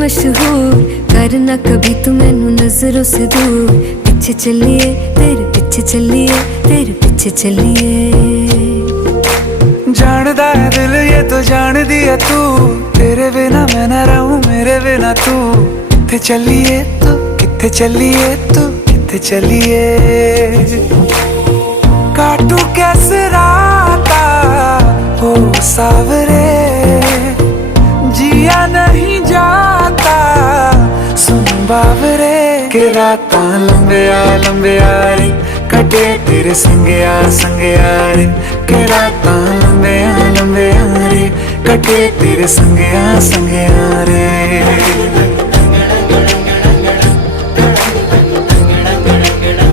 मशहूर, करना कभी तू मैनू नजरों से दूर। पीछे चलिए तेरे पीछे चलिए, तेरे पीछे चलिए। जानदा है दिल ये तो जान दिया तू, तेरे बिना मैं ना रहूं मेरे बिना तू। किथे चलिए तू, किथे चलिए तू, किथे चलिए। काटू कैसे राता हो सावरे, जिया नहीं जाता सुन बावरे। के रातां लंबिया लंबिया रे, कटे तेरे संगया संगया रे। के रातां लंबिया लंबिया रे, कटे तेरे संगया संगया रे।